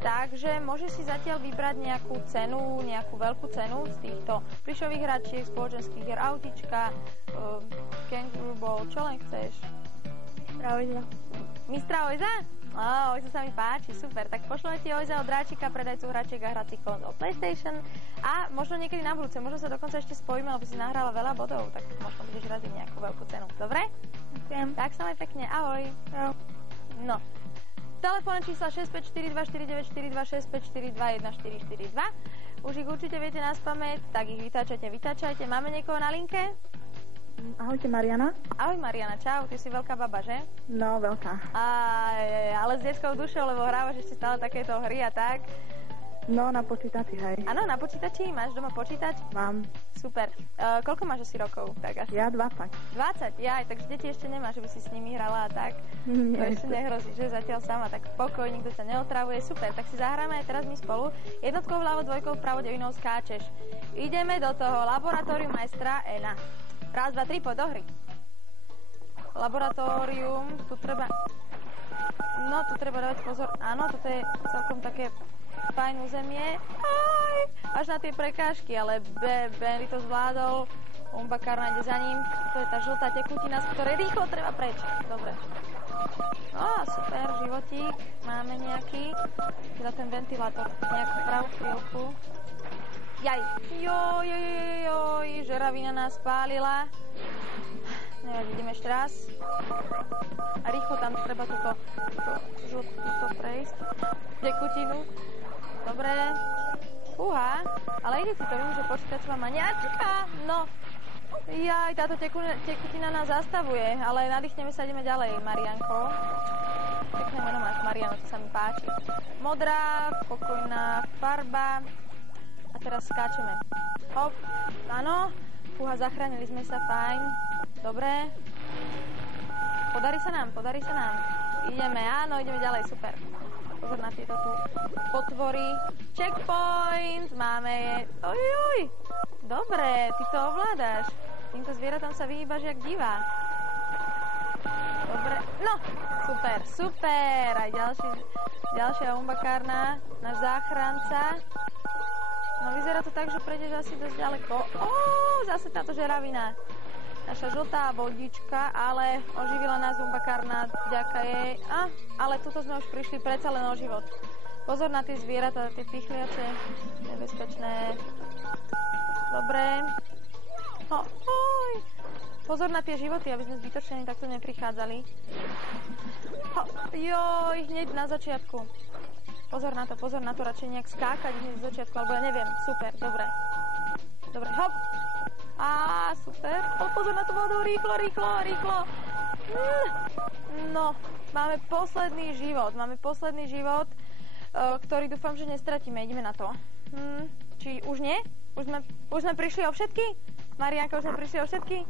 Takže môže si zatiaľ vybrať nejakú cenu, nejakú veľkú cenu z týchto plišových hračiek, spoločenských hier, autička, Kangaroo Ball, čo len chceš? Mistra Ojza? Ojza sa mi páči, super. Tak pošleme ti Ojza od Dráčika, predajcu hračiek a hracích konzol PlayStation. A možno niekedy na budúce, možno sa dokonca ešte spojíme, lebo si nahrala veľa bodov, tak možno budeš raziť nejakú veľkú cenu. Dobre? Ďakujem. Tak sa maj pekne, ahoj. Ahoj. No. Telefónne čísla 6542491421442. Už ich určite viete naspamäť, tak ich vytáčajte. Máme niekoho na linke? Ahojte, Mariana. Ahoj, Mariana, čau, ty si veľká baba, že? No, veľká. Ale s detskou dušou, lebo hrávaš ešte stále takéto hry a tak. No, na počítači, hej. Áno, na počítači? Máš doma počítač? Mám. Super. Koľko máš asi rokov? Tak asi? Ja 20. 20? Jaj, takže deti ešte nemáš, že by si s nimi hrala a tak? Nie. To ešte nehrozí, že zatiaľ sama, tak pokoj, nikto sa neotravuje. Super, tak si zahráme aj teraz my spolu. Jednotkou vľavo, dvojkou vpravo, devinou skáčeš. Ideme do toho laboratórium majstra Ena. Raz, dva, tri, poď do hry. Laboratórium, tu treba dávať pozor. Áno, toto je celkom také fajn územie. Až na tie prekážky, ale Benny to zvládol. Umbakar nájde za ním. To je tá žltá tekutina, z ktorej rýchlo treba preč. Dobre. Super, životík. Máme nejaký. Teda ten ventilátor. Nejakú pravú chvíľku. Jaj. Joj, žeravina nás spálila. Nevadí, ideme ešte raz. A rýchlo tam treba túto žltú prejsť. Tekutinu. Dobre. Fúha, ale ide si to, viem, že počítačová maniačka. No. Jaj, táto tekutina nás zastavuje, ale nadýchneme sa, ideme ďalej, Marianko. Pekné meno máš, Mariano, to sa mi páči. Modrá, pokojná farba. A teraz skáčeme. Hop, áno. Fúha, zachránili sme sa, fajn. Dobre. Podarí sa nám. Ideme, áno, ideme ďalej, super. Pozor na tieto tu potvory. Checkpoint! Máme... Ojoj! Dobre, ty to ovládaš. Týmto zvieratám sa vyhýbaš jak divá. Dobre, no! Super! Aj ďalšia umbakárna, náš záchranca. No vyzerá to tak, že prejdeš asi dosť ďaleko. Zase táto žeravina. Naša žltá vodička, ale oživila nás umbakárna, vďaka jej. Ale tuto sme už prišli predsa len o život. Pozor na tie zvieratá, tie pichliace, nebezpečné. Dobre. Pozor na tie životy, aby sme zbytočne takto neprichádzali. Hneď na začiatku. Pozor na to, radšej nejak skákať hneď z začiatku, alebo ja neviem. Super, dobre, hop. Super. Pozor na tú vodu, rýchlo. No, máme posledný život, ktorý dúfam, že nestratíme. Ideme na to. Či už nie? Už sme prišli o všetky? Marianka, už sme prišli o všetky?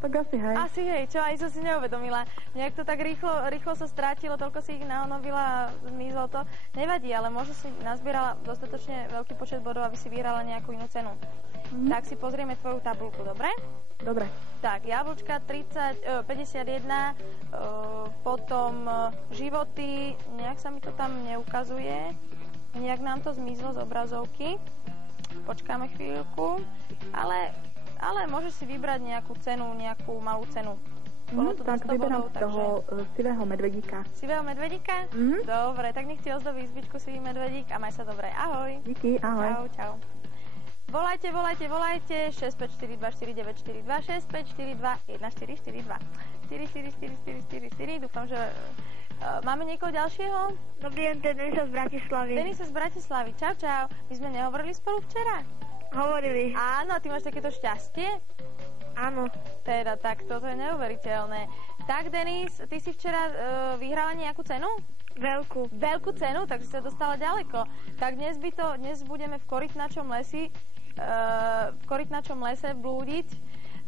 Tak asi hej. Čo, aj som si neuvedomila. Nejak to tak rýchlo sa strátilo, toľko si ich nahonovila, zmizlo to. Nevadí, ale možno si nazbierala dostatočne veľký počet bodov, aby si vyhrala nejakú inú cenu. Tak si pozrieme tvoju tabuľku, dobre? Dobre. Tak, jablčka 51, potom životy, nejak sa mi to tam neukazuje, nejak nám to zmizlo z obrazovky. Počkáme chvíľku, ale môžeš si vybrať nejakú cenu, nejakú malú cenu. Tak vyberám toho sivého medvedíka. Sivého medvedíka? Dobre, tak nech ti ozdobí izbičku sivý medvedík a maj sa dobre. Ahoj. Díky, ahoj. Čau. Volajte 654249494 654214442 44444. Dúfam, že máme niekoho ďalšieho? Dobrý deň, Denisa z Bratislavy. Denisa z Bratislavy, čau. My sme nehovorili spolu včera? Hovorili. Áno, a ty máš takéto šťastie? Áno. Teda, tak toto je neuveriteľné. Tak, Denis, ty si včera vyhrala nejakú cenu? Veľkú cenu, takže sa dostala ďaleko. Tak dnes budeme v korytnačom lese blúdiť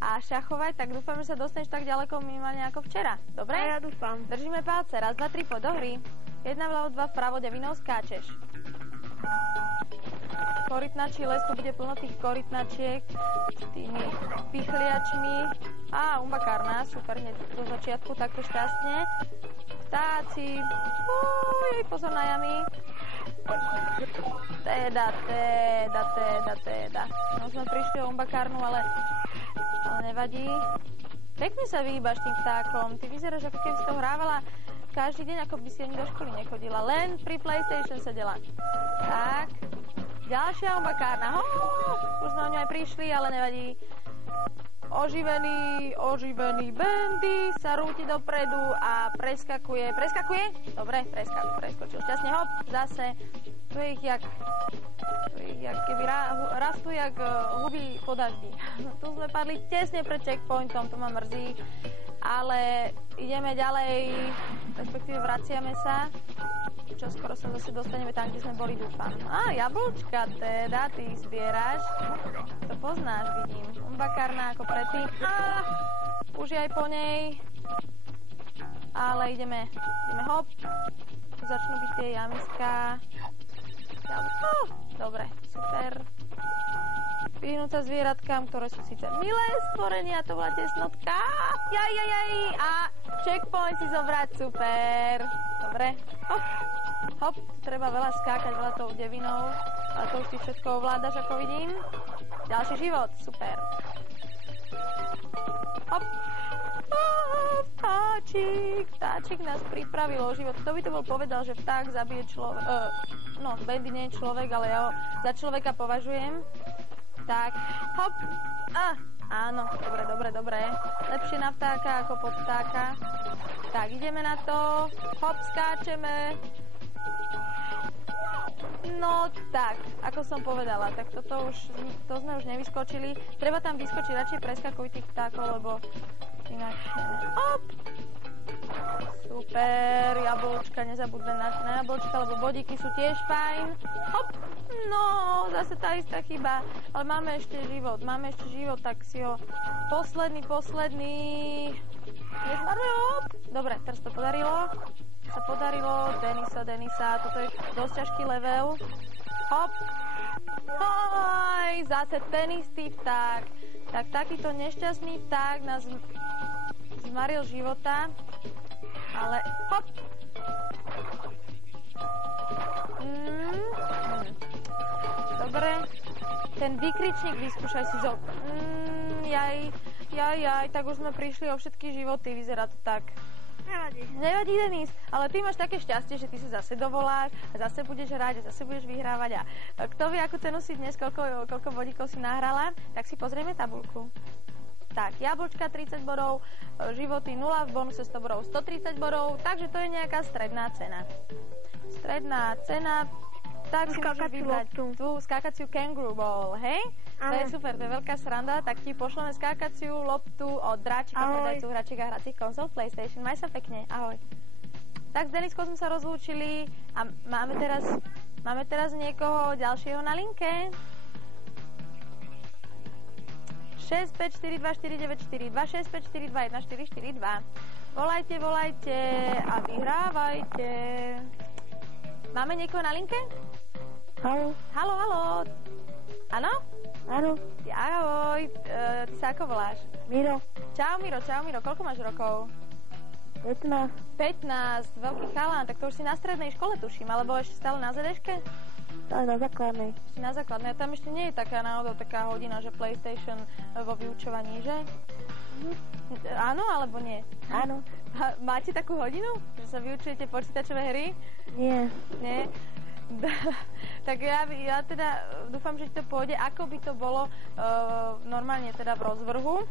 a šachovať, tak dúfam, že sa dostaneš tak ďaleko minimálne ako včera. Dobre? A ja dúfam. Držíme palce. Raz, dva, tri, poď do hry. 1 vľavo, 2 vpravo, devinou skáčeš. Korytnačí les, tu bude plno tých korytnačiek s tými pichliačmi. Umbakárna, super, hneď do začiatku, takto šťastne. Vtáci. Pozor na jamy. Teda. No sme prišli o umbakárnu, ale nevadí. Pekne sa vyhýbaš tým vtákom. Ty vyzeráš, ako keby si to hrávala každý deň, ako by si ani do školy nechodila. Len pri PlayStation sedela. Tak. Ďalšia umbakárna. Už sme o ňu aj prišli, ale nevadí. Oživený Bendy sa rúti dopredu a preskakuje. Dobre, preskočil šťastne, hop, zase. Tu je ich jak keby rastú jak huby po daždi. Tu sme padli tesne pred checkpointom, to ma mrzí, ale ideme ďalej, respektíve vraciame sa. Čo skoro sa zase dostaneme tam, kde sme boli, dúfam. Jablčka teda, ty ich zbieraš. To poznáš, vidím. Umbakárna ako predtým. Už je aj po nej. Ale ideme hop. Tu začnú byť tie jamiská. Dobre, super. Vyhnúť sa zvieratkám, ktoré sú síce milé stvorenia, to bola tesnotka. Jaj. A checkpoint si zobrať, super. Dobre, hop, treba veľa skákať, veľa tou devinou. Ale to už ty všetko ovládaš, ako vidím. Ďalší život, super. Hop. Vtáčik nás pripravil o život. Kto by to bol povedal, že vták zabije človek? Bendy nie je človek, ale ja ho za človeka považujem. Tak, hop. Áno, dobre. Lepšie na vtáka ako pod vtáka. Tak, ideme na to. Hop, skáčeme. No tak, ako som povedala, tak to sme už nevyskočili. Treba tam vyskočiť, radšej preskakuj tých vtákov, lebo inak... Hop! Super, jablčka, nezabudne na jablčka, lebo bodíky sú tiež fajn. Hop! No, zase tá istá chyba, ale máme ešte život, tak si ho posledný. Nezmaruje, hop! Dobre, teraz to podarilo. Denisa, toto je dosť ťažký level. Hop! Hoj, zase ten istý vták. Tak takýto nešťastný vták nás zmaril života. Ale hop! Dobre. Ten vykričník vyskúšaj si zo... Jaj, tak už sme prišli o všetky životy, vyzerá to tak. Nevadí, Denis, ale ty máš také šťastie, že ty sa zase dovoláš a zase budeš hrať a zase budeš vyhrávať a kto vie, akú cenu si dnes, koľko bodíkov si nahrala, tak si pozrieme tabuľku. Tak, jablčka 30 bodov, životy 0, v bonuse 100 bodov 130 bodov, takže to je nejaká stredná cena. Tak si môžeš vybrať tú skákaciu kangaroo ball, hej? To je super, to je veľká sranda, tak ti pošleme skákaciu loptu od Dráčika, predajcu hračiek a hracích konzol PlayStation. Maj sa pekne, ahoj. Tak s Deniskou sme sa rozlúčili a máme teraz niekoho ďalšieho na linke. 6542494 265421442. Volajte a vyhrávajte. Máme niekoho na linke? Haló. Áno? Áno. Ahoj, ty sa ako voláš? Miro. Čau Miro, koľko máš rokov? 15, veľký chalán, tak to už si na strednej škole tuším, alebo ešte stále na ZDŠke? Stále na základnej. Na základnej, a tam ešte nie je taká náhodou taká hodina, že PlayStation vo vyučovaní, že? Áno, alebo nie? Áno. Máte takú hodinu, že sa vyučujete počítačové hry? Nie. Tak ja teda dúfam, že to pôjde, ako by to bolo normálne teda v rozvrhu.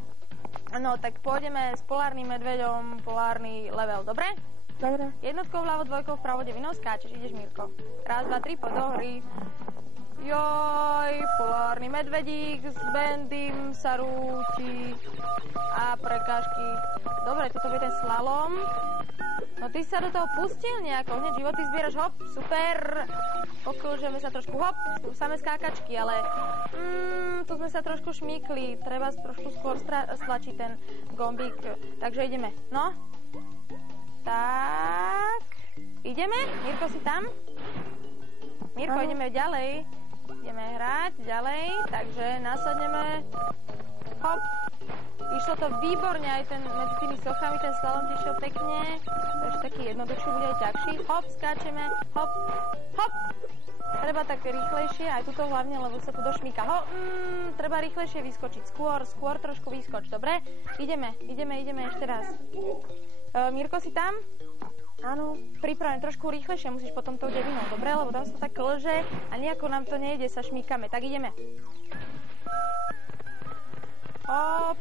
No, tak pôjdeme s polárnym medveďom, polárny level, dobre? Dobre. Jednotkou vľavo, dvojkou vpravo, devinou skáčeš, ideš Mirko. Raz, dva, tri, poď do hry. Joj, polárny medvedík s Bendym sa rúti a prekážky. Dobre, toto bude ten slalom. No ty sa do toho pustil nejako, hneď životy zbieraš, hop, super. Pokúžeme sa trošku, hop, samé skákačky, ale tu sme sa trošku šmýkli, treba trošku skôr stlačiť ten gombík, takže ideme, no. Tak, ideme, Mirko si tam? Mirko, ideme ďalej. Ideme hrať ďalej, takže nasadneme. hop. Išlo to výborne, aj ten medzi tými sochami, ten slalom ti išiel pekne. To je taký jednoduchší, bude aj ťažší. Hop, skáčeme, hop, hop. Treba tak rýchlejšie, aj tuto hlavne, lebo sa to došmíka. Treba rýchlejšie vyskočiť. Skôr trošku vyskoč, dobre? Ideme ešte raz. Mirko, si tam? Áno. Pripravený, trošku rýchlejšie musíš potom tou devinou, dobre? Lebo tam sa tak klže a nejako nám to nejde, sa šmíkame. Tak ideme. Hop.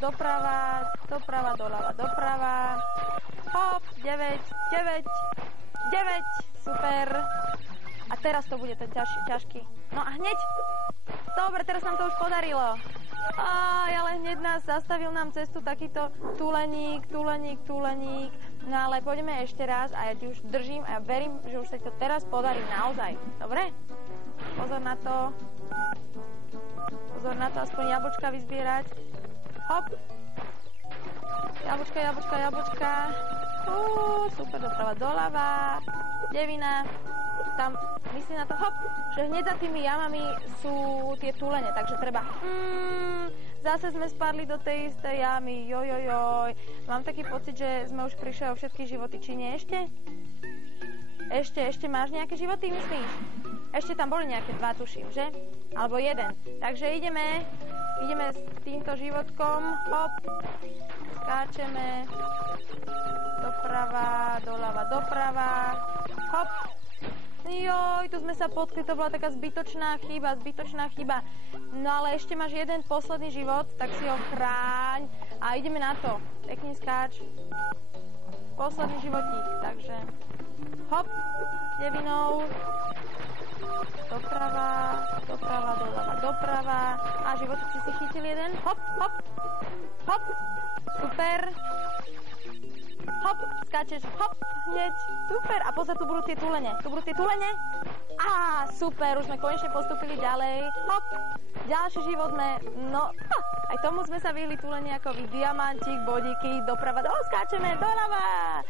Doprava, doľava, doprava. Hop, 9, super. A teraz to bude ten ťažký. No a hneď. Dobre, teraz nám to už podarilo. Ale hneď zastavil nám cestu takýto tuleník. No ale poďme ešte raz a ja ti už držím a ja verím, že už sa ti to teraz podarí naozaj. Dobre? Pozor na to, aspoň jablčka vyzbierať. Hop. Jablčka. Super, doprava, doľava. Devina. Tam, myslím na to, hop, že hneď za tými jamami sú tie tulene, takže treba, zase sme spadli do tej istej jamy, joj. Mám taký pocit, že sme už prišli o všetky životy, či nie ešte? Ešte máš nejaké životy, myslíš? Ešte tam boli nejaké 2, tuším, že? Alebo 1. Takže ideme s týmto životkom, hop, skáčeme, doprava, doľava, doprava, hop. Joj, tu sme sa potkli, to bola taká zbytočná chyba. No ale ešte máš jeden posledný život, tak si ho chráň a ideme na to. Pekne skáč. Posledný životík, takže hop, devinou. Doprava, doľava, doprava. A životík si chytil jeden. Hop, super. Hop, skáčeš, hop, hneď, super. A pozor, tu budú tie tulene. Super, už sme konečne postúpili ďalej. Hop, ďalší život sme, aj tomu sme sa vyhli tuleniakovi. Diamantík, bodíky, doprava, skáčeme, doľava.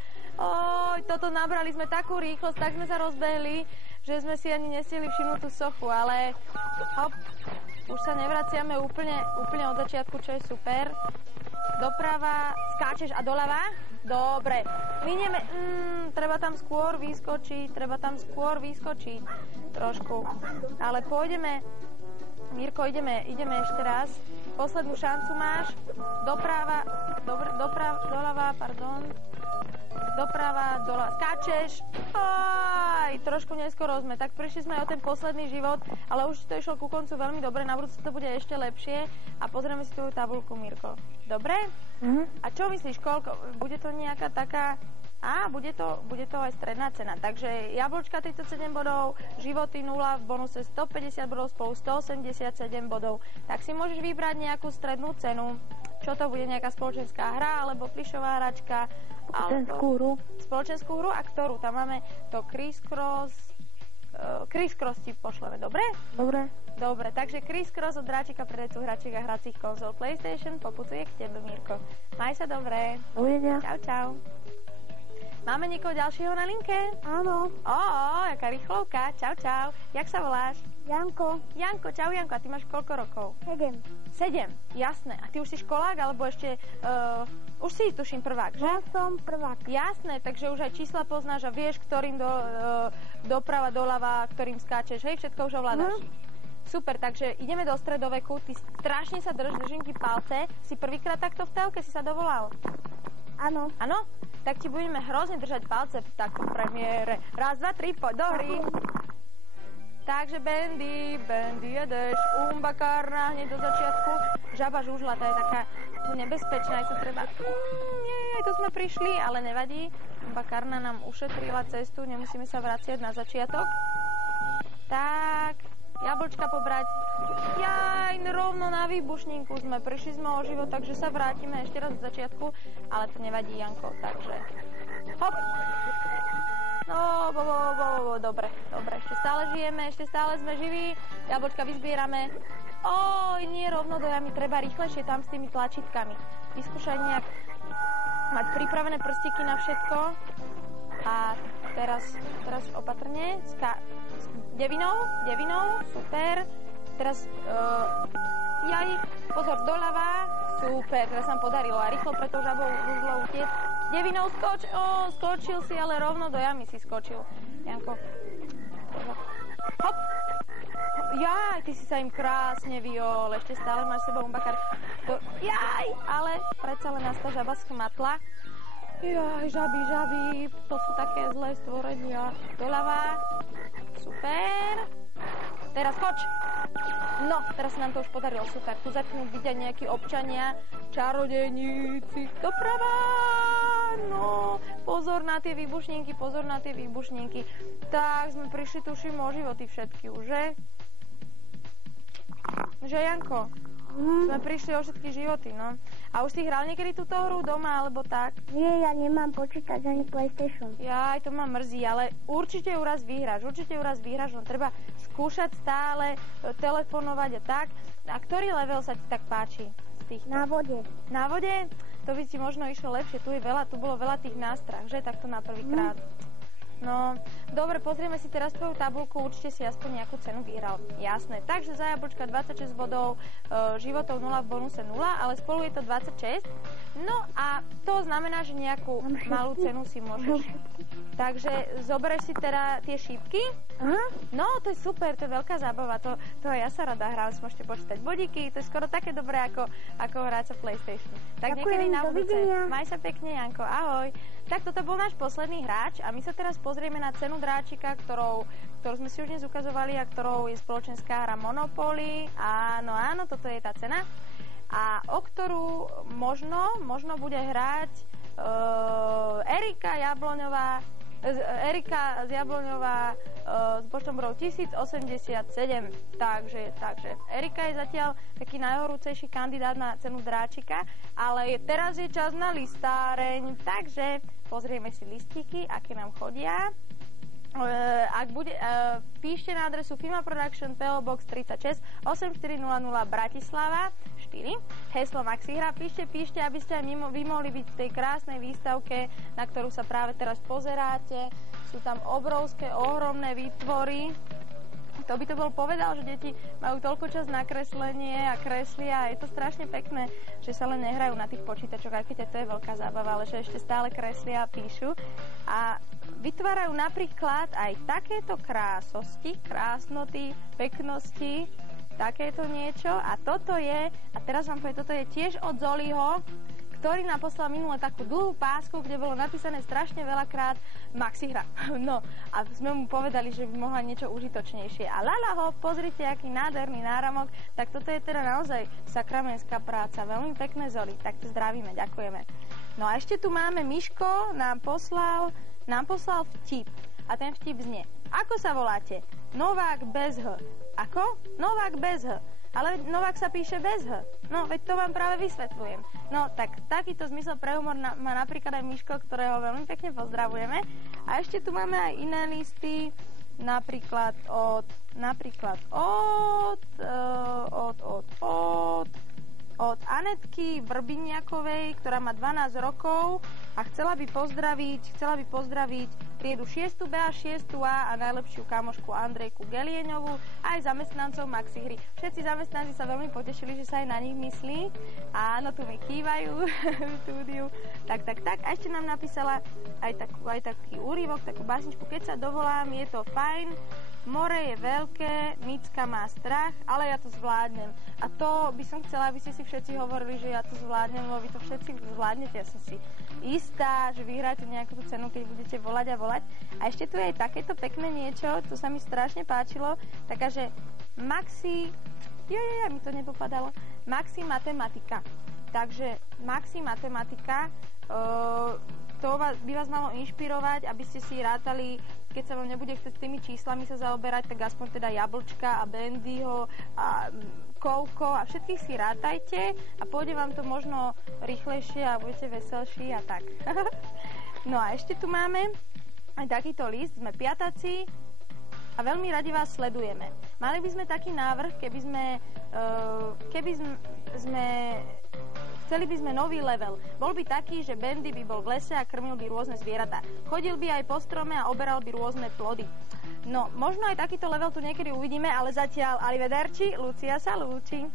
Toto nabrali sme takú rýchlosť, tak sme sa rozbehli, že sme si ani nestihli všimnúť tú sochu, ale hop, už sa nevraciame úplne od začiatku, čo je super. Doprava, skáčeš a doľava. Dobre, minieme, treba tam skôr vyskočiť trošku, ale pôjdeme, Mirko, ideme ešte raz, poslednú šancu máš, doprava, skáčeš, trošku neskoro sme, tak prišli sme o ten posledný život, ale už to išlo ku koncu veľmi dobre, na budúce to bude ešte lepšie a pozrieme si tvoju tabuľku, Mirko. Dobre? A čo myslíš, koľko? Bude to nejaká taká... bude to aj stredná cena. Takže jablčka 37 bodov, životy 0, v bonuse 150 bodov, spolu 187 bodov. Tak si môžeš vybrať nejakú strednú cenu. Čo to bude, nejaká spoločenská hra, alebo plišová hračka. Spoločenskú hru. A ktorú? Tam máme to Criss-Cross ti pošleme, dobre? Dobre, takže Criss-Cross od Dráčika, predajcu hračiek a hracích konzol PlayStation, popucuje k tebe, Mirko. Maj sa dobre. Dovidenia. Čau. Máme niekoho ďalšieho na linke? Áno. Jaká rýchlovka. Čau. Jak sa voláš? Janko. Čau Janko, a ty máš koľko rokov? 7. 7, jasné. A ty už si školák, alebo ešte... už si, tuším, prvák, že? Ja som prvák. Jasné, takže už aj čísla poznáš a vieš, ktorým doprava, doľava, ktorým skáčeš. Hej, všetko už ovládaš. Super, takže ideme do stredoveku. Ty strašne sa držím ti palce. Si prvýkrát takto v telke si sa dovolal? Áno. Áno? Tak ti budeme hrozne držať palce v takto premiére. 1, 2, 3, poď do hry. Takže Bendy, jedeš. Umbakarna hneď do začiatku. Žaba žužla, tá je taká nebezpečná, aj sa treba... Nie, tu sme prišli, ale nevadí. Umbakarna nám ušetrila cestu, nemusíme sa vraciať na začiatok. Tak, jablčka pobrať. Rovno na výbušninku sme. Prišli sme o život, takže sa vrátime ešte raz do začiatku, ale to nevadí, Janko, takže... Hop! Dobre, ešte stále žijeme, ešte stále sme živí, jablčka vyzbierame. Nie rovno do jamy, treba rýchlejšie tam s tými tlačítkami. Vyskúšaj nejak mať pripravené prstíky na všetko. A teraz opatrne, devinou, super. teraz pozor, doľava, super, teraz sa nám podarilo a rýchlo pre tou žabou rúžľou utiec. Devinou skočil si, ale rovno do jamy si skočil. Janko, hop. Jaj, ty si sa im krásne vyjol, ešte stále máš sebou umbakar. Ale predsa len nás tá žaba schmatla. Jaj, žaby, to sú také zlé stvorenia. Doľava, super. Teraz skoč. No, teraz sa nám to už podarilo, super. Tu začnú byť aj nejakí občania, čarodejníci. Doprava! No, pozor na tie výbušníky. Tak, sme prišli, tuším, o životy všetky už, že? Že, Janko? Sme prišli o všetky životy, no. A už si hral niekedy túto hru doma, alebo tak? Nie, ja nemám počítač ani PlayStation. Jaj, to ma mrzí, ale určite ju raz vyhráš, no treba skúšať stále, telefonovať a tak. A ktorý level sa ti tak páči? Na vode. Na vode? To by ti možno išlo lepšie, tu bolo veľa tých nástrah, že? Tak to na prvýkrát. No, dobre, pozrieme si teraz tvoju tabuľku, určite si aspoň nejakú cenu vyhral. Jasné, takže za jablčka 26 bodov, životov 0, v bonuse 0, ale spolu je to 26. No a to znamená, že nejakú malú cenu si môžeš. Takže zoberieš si teda tie šípky. No, to je super, to je veľká zábava, to aj ja sa rada hrám, si môžete počítať bodíky, to je skoro také dobré ako hrať sa PlayStation. Tak niekedy na budúce. Maj sa pekne, Janko, ahoj. Tak toto bol náš posledný hráč a my sa teraz pozrieme na cenu dráčika, ktorú sme si už dnes ukazovali a ktorou je spoločenská hra Monopoly. Áno, toto je tá cena. A o ktorú možno bude hrať Erika z Jabloňová s počtom bodov 1087. Takže Erika je zatiaľ taký najhorúcejší kandidát na cenu dráčika, ale teraz je čas na listáreň, takže pozrieme si listíky, aké nám chodia. Píšte na adresu Fima Production, PO Box 36 8400 Bratislava 4. Heslo Maxihra. Píšte, aby ste aj vy mohli byť v tej krásnej výstavke, na ktorú sa práve teraz pozeráte. Sú tam obrovské, ohromné výtvory. To by to bol povedal, že deti majú toľko čas na kreslenie a kreslia a je to strašne pekné, že sa len nehrajú na tých počítačoch, aj keď to je veľká zábava, ale že ešte stále kreslia a píšu. A vytvárajú napríklad aj takéto krásosti, krásnoty, peknosti, takéto niečo. A toto je, a teraz vám poviem, toto je tiež od Zoliho, ktorý nám poslal minule takú dlhú pásku, kde bolo napísané strašne veľakrát Maxihra. No, a sme mu povedali, že by mohla niečo užitočnejšie. A lalaho, pozrite, aký nádherný náramok. Tak toto je teda naozaj sakramenská práca. Veľmi pekné, Zoli. Tak to zdravíme, ďakujeme. No a ešte tu máme, Miško nám poslal vtip. A ten vtip znie: ako sa voláte? Novák bez H. Ako? Novák bez H. Ale Novák sa píše bez H. No, veď to vám práve vysvetľujem. No, tak takýto zmysel pre humor má napríklad aj Miško, ktorého veľmi pekne pozdravujeme. A ešte tu máme aj iné listy, napríklad od Anetky Vrbiniakovej, ktorá má 12 rokov a chcela by pozdraviť triedu 6B a 6A a najlepšiu kamošku Andrejku Gelieňovú, aj zamestnancov Maxihry. Všetci zamestnanci sa veľmi potešili, že sa aj na nich myslí. Áno, tu mi kývajú v štúdiu. Tak. A ešte nám napísala aj taký úryvok, takú básničku: keď sa dovolám, je to fajn, more je veľké, Micka má strach, ale ja to zvládnem. A to by som chcela, aby ste si všetci hovorili, že ja to zvládnem, lebo vy to všetci zvládnete. Ja som si istá, že vyhráte nejakú tú cenu, keď budete volať a volať. A ešte tu je aj takéto pekné niečo, to sa mi strašne páčilo, takáže Maxi matematika. Takže Maxi matematika, to by vás malo inšpirovať, aby ste si rátali, keď sa vám nebude chcieť s tými číslami sa zaoberať, tak aspoň teda Jablčka a Bendyho a Kouko a všetkých si rátajte a pôjde vám to možno rýchlejšie a budete veselší a tak. No a ešte tu máme aj takýto list, sme piatáci a veľmi radi vás sledujeme. Mali by sme taký návrh, keby sme Chceli by sme nový level. Bol by taký, že Bendy by bol v lese a krmil by rôzne zvieratá. Chodil by aj po strome a oberal by rôzne plody. No, možno aj takýto level tu niekedy uvidíme, ale zatiaľ arrivederci, Lucia sa lúči.